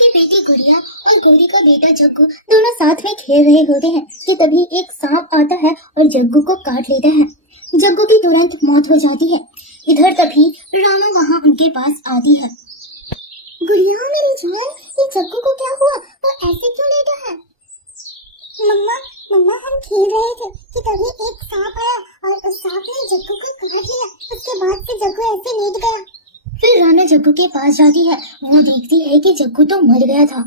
की बेटी गुड़िया और गौरी का बेटा जग्गू दोनों साथ में खेल रहे होते हैं कि तभी एक सांप आता है और जग्गू को काट लेता है। जग्गू की तुरंत मौत हो जाती है। इधर तभी रामा वहाँ उनके पास आती है। गुड़िया मेरी जान, ये जग्गू को क्या हुआ? वो ऐसे क्यों लेटा है? मम्मा मम्मा हम खेल रहे थे कि तभी एक सांप आया और उस सांप ने जग्गू को काट लिया। उसके बाद से जग्गू ऐसे लेट गया। फिर राना जग्गू के पास जाती है। वो देखती है कि जग्गू तो मर गया था।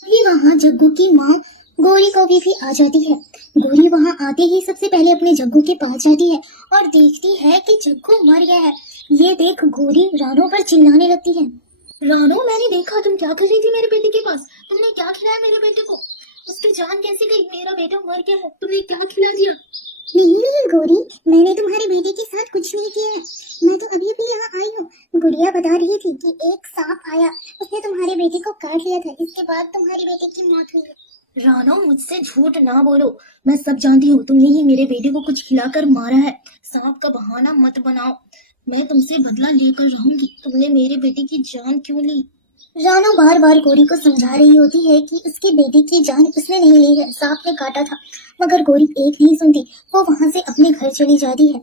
फिर वहाँ जग्गू की माँ गौरी को भी आ जाती है। गौरी वहाँ आते ही सबसे पहले अपने जग्गू के पास जाती है और देखती है कि जग्गू मर गया है। ये देख गौरी रानो पर चिल्लाने लगती है। रानो, मैंने देखा तुम क्या कर रही थी मेरे बेटे के पास। तुमने क्या खिलाया मेरे बेटे को? उसकी जान कैसे गई? मेरा बेटा मर गया है, तुमने क्या खिला दिया? नहीं गौरी, मैंने तुम्हारे बेटे के साथ कुछ नहीं किया है। मैं तो अभी अभी यहाँ आई हूँ। गुड़िया बता रही थी कि एक सांप आया, उसने तुम्हारे बेटे को काट लिया था। इसके बाद तुम्हारे बेटे की मौत हुई। रानो, मुझसे झूठ ना बोलो। मैं सब जानती हूँ। तुमने ही मेरे बेटे को कुछ खिलाकर मारा है। सांप का बहाना मत बनाओ। मैं तुमसे बदला लेकर रहूंगी। तुमने मेरे बेटे की जान क्यों ली? रानो बार बार गौरी को समझा रही होती है कि उसके बेटे की जान उसने नहीं ली है, सांप ने काटा था। मगर गौरी एक नहीं सुनती। वो वहाँ से अपने घर चली जाती है।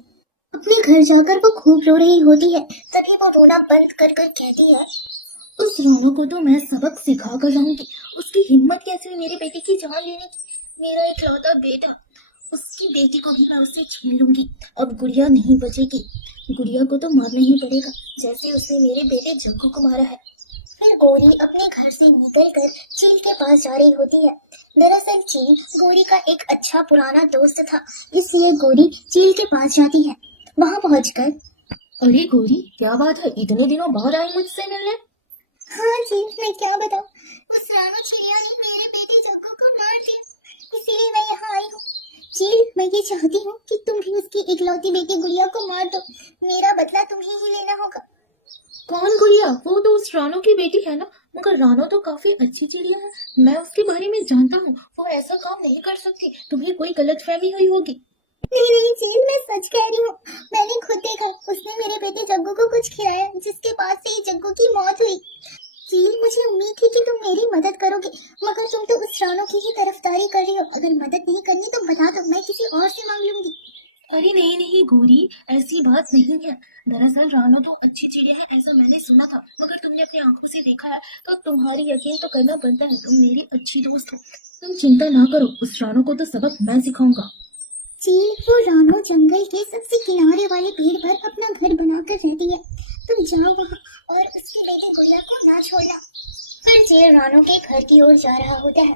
अपने घर जाकर वो खूब रो रही होती है। तभी वो रोना बंद कर कर कहती है, उस रानो को तो मैं सबक सिखा कर रहूंगी। उसकी हिम्मत कैसे हुई मेरे बेटे की जान लेने की? मेरा इकलौता बेटा, उसकी बेटी को भी मैं उससे छीन लूंगी। अब गुड़िया नहीं बचेगी। गुड़िया को तो मारना ही पड़ेगा, जैसे उसने मेरे बेटे जग्गू को मारा है। फिर गौरी अपने घर से निकलकर चील के पास जा रही होती है। दरअसल चील गौरी का एक अच्छा पुराना दोस्त था, इसलिए गौरी चील के पास जाती है। वहाँ पहुंचकर, अरे गौरी, क्या बात है? इतने दिनों बाद आई मुझसे मिलने? हाँ चील, मैं क्या बताऊं, उस रानो चिड़िया ने मेरे बेटे जग्गू को मार दिया, इसीलिए मैं यहाँ आई हूँ। चील, मैं ये चाहती हूँ कि तुम भी उसकी इकलौती बेटी गुड़िया को मार दो। मेरा बदला तुम्हें ही लेना होगा। कौन गुड़िया? वो तो उस रानो की बेटी है ना। मगर रानो तो काफी अच्छी चिड़िया है, मैं उसके बारे में जानता हूँ। वो ऐसा काम नहीं कर सकती। तुम्हें कोई गलतफहमी हुई होगी। नहीं चील, मैं सच कह रही हूँ। मैंने खुद देखा, उसने मेरे बेटे जग्गू को कुछ खिलाया, जिसके बाद से जग्गू की मौत हुई। चील, मुझे उम्मीद थी कि तुम मेरी मदद करोगे, मगर तुम तो उस रानो की ही तरफदारी कर रही हो। अगर मदद नहीं करनी तो बता दो, मैं किसी और से मांग लूंगी। अरे नहीं नहीं गौरी, ऐसी बात नहीं है। दरअसल रानो तो अच्छी चिड़िया है, ऐसा मैंने सुना था। मगर तुमने अपनी आंखों से देखा है तो तुम्हारी यकीन तो करना बनता है। तुम मेरी अच्छी दोस्त हो। तुम चिंता ना करो, उस रानो को तो सबक मैं सिखाऊंगा। चील, वो रानो जंगल के सबसे किनारे वाले पेड़ पर अपना घर बनाकर रहती है। तुम जाओ वहाँ और उसकी बेटी गुड़िया को ना छोड़ना। फिर चील रानो के घर की ओर जा रहा होता है।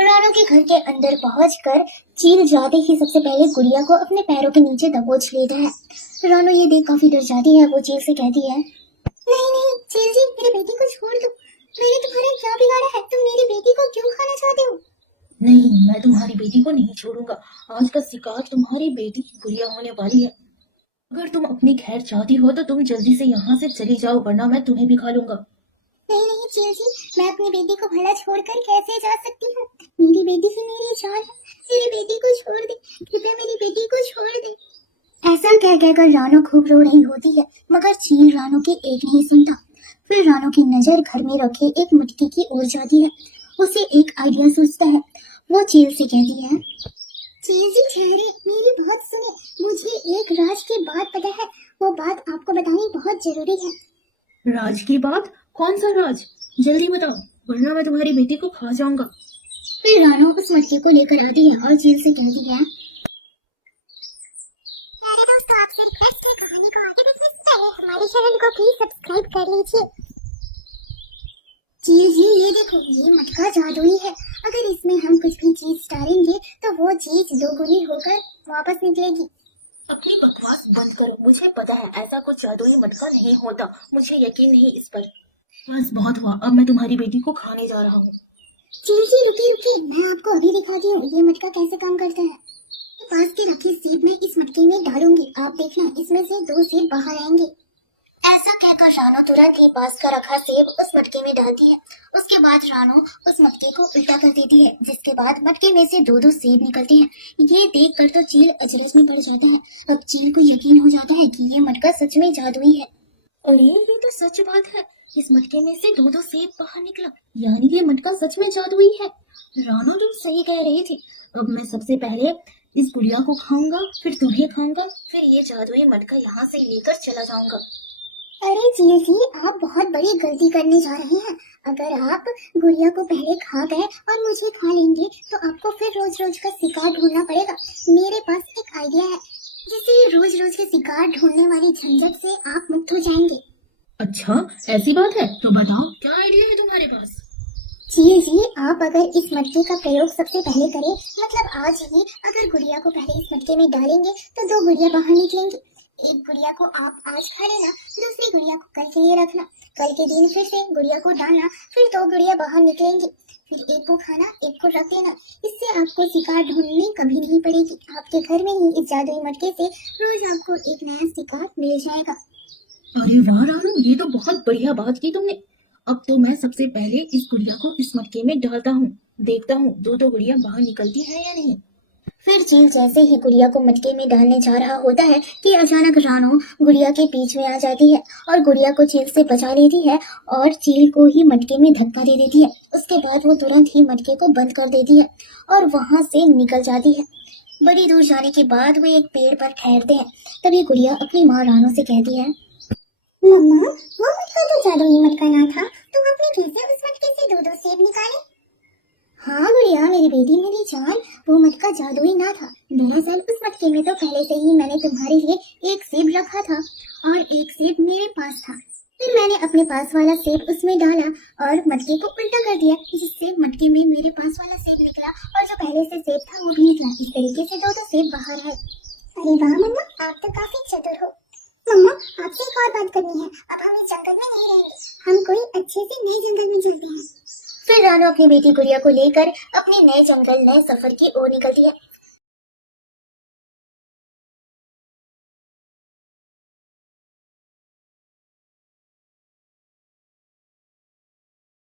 रानो के घर के अंदर पहुंचकर चील जाते ही सबसे पहले गुड़िया को अपने पैरों के नीचे दबोच लेता है। रानो ये देख काफी डर जाती है। वो चील से कहती है, नहीं नहीं चील जी, मेरी बेटी को छोड़ दो। मैंने तुम्हारा क्या बिगाड़ा है? तुम मेरी बेटी को क्यों खाना चाहते हो? नहीं, मैं तुम्हारी बेटी को नहीं छोड़ूंगा। आज का शिकार तुम्हारी बेटी की गुड़िया होने वाली है। अगर तुम अपनी खैर चाहती हो तो तुम जल्दी से यहाँ से चली जाओ, वरना मैं तुम्हें भी खा लूंगा। नहीं नहीं चील जी, मैं अपनी बेटी को भला छोड़कर कैसे जा सकती हूँ? मेरी बेटी से मेरी जान है। मेरी बेटी को छोड़ दे, कृपया मेरी बेटी को छोड़ दे। ऐसा कह कहकर रानो खूब रो रही होती है, मगर चील रानो की एक नहीं सुनता। फिर रानो की नजर घर में रखे एक मटके की ओर जाती है। उसे एक आइडिया सूझता है। वो चील से कहती है, चील जी ठहरे, मेरी बात सुने। मुझे एक राज की बात पता है, वो बात आपको बतानी बहुत जरूरी है। राज की बात? कौन सा राज? जल्दी बताओ, वरना मैं तुम्हारी बेटी को खा जाऊंगा। फिर रानो उस मटके को लेकर आती है और चील से कहती है, मेरे दोस्तों, आपसे रिक्वेस्ट है, कहानी को आगे बढ़ने से पहले हमारे चैनल को प्लीज सब्सक्राइब कर लीजिए। चील जी ये देखो, ये मटका जादुई है। अगर इसमें हम कुछ भी चीज डालेंगे तो वो चीज दोगुनी होकर वापस निकलेगी। अपनी बकवास बंद करो। मुझे पता है ऐसा कुछ जादुई मटका नहीं होता। मुझे यकीन नहीं इस पर। बस बहुत हुआ, अब मैं तुम्हारी बेटी को खाने जा रहा हूँ। चील जी रुकिए रुकिए, मैं आपको अभी दिखाती हूँ ये मटका कैसे काम करता है। पास के रखी सेब में इस मटके में डालूंगी, आप देखना इसमें से 2 सेब बाहर आएंगे। ऐसा कहकर रानो तुरंत ही पास का रखा सेब उस मटके में डालती है। उसके बाद रानो उस मटके को उल्टा कर देती है, जिसके बाद मटके में से 2-2 सेब निकलते हैं। ये देख कर तो चील अजरज में पड़ जाता है। अब चील को यकीन हो जाता है कि ये मटका सच में जादुई है। अरे ये तो सच बात है, इस मटके में से दो सेब बाहर निकला, यानी ये मटका सच में जादुई है। रानो तुम सही कह रही थी। अब मैं सबसे पहले इस गुड़िया को खाऊंगा, फिर तुम्हें खाऊंगा, फिर ये जादुई मटका यहाँ से लेकर चला जाऊंगा। अरे जी, आप बहुत बड़ी गलती करने जा रहे हैं। अगर आप गुड़िया को पहले खा गए और मुझे खा लेंगे तो आपको फिर रोज रोज का शिकार ढूंढना पड़ेगा। मेरे पास एक आइडिया है जिससे रोज रोज के शिकार ढूंढने वाली झंझट से आप मुक्त हो जाएंगे। अच्छा, ऐसी बात है तो बताओ क्या आइडिया है तुम्हारे पास? जी, आप अगर इस मटके का प्रयोग सबसे पहले करें, मतलब आज ही अगर गुड़िया को पहले इस मटके में डालेंगे तो दो गुड़िया बाहर निकलेंगी। एक गुड़िया को आप आज खा लेना, दूसरी गुड़िया को कल के लिए रखना। कल के दिन फिर से गुड़िया को डालना, फिर दो गुड़िया बाहर निकलेंगी। फिर एक को खाना, एक को रख देना। इससे आपको शिकार ढूंढनी कभी नहीं पड़ेगी। आपके घर में ही इस जादुई मटके से रोज आपको एक नया शिकार मिल जाएगा। अरे वाह रानू, ये तो बहुत बढ़िया बात की तुमने। अब तो मैं सबसे पहले इस गुड़िया को इस मटके में डालता हूँ, देखता हूँ दो गुड़िया बाहर निकलती है या नहीं। फिर चील जैसे ही गुड़िया को मटके में डालने जा रहा होता है कि अचानक रानो गुड़िया के बीच में आ जाती है और गुड़िया को चील से बचा लेती है और चील को ही मटके में धक्का दे देती है। उसके बाद वो तुरंत ही मटके को बंद कर देती है और वहां से निकल जाती है। बड़ी दूर जाने के बाद वे एक पेड़ पर ठहरते हैं। तभी गुड़िया अपनी माँ रानो से कहती है, मम्मा, वो मटका तो जादुई मटका ना था, तो आपने कैसे उस मटके से दो सेब निकाले? हाँ गुड़िया, मेरी बेटी, मेरी जान, वो मटका जादुई ना था। दरअसल उस मटके में तो पहले से ही मैंने तुम्हारे लिए एक सेब रखा था और एक सेब मेरे पास था। फिर मैंने अपने पास वाला सेब उसमें डाला और मटके को उल्टा कर दिया, जिससे मटके में मेरे पास वाला सेब निकला और जो पहले से सेब था वो भी निकला। इस तरीके से दो सेब बाहर आए। अरे वाह मम्मा, आप तो काफी चतुर हो। मम्मा, आपसे एक और बात करनी है। अब हम इस जंगल में नहीं रहेंगे, हम कोई अच्छे से नए जंगल में चलते हैं। फिर रानो अपनी बेटी गुड़िया को लेकर अपने नए जंगल, नए सफर की ओर निकलती है।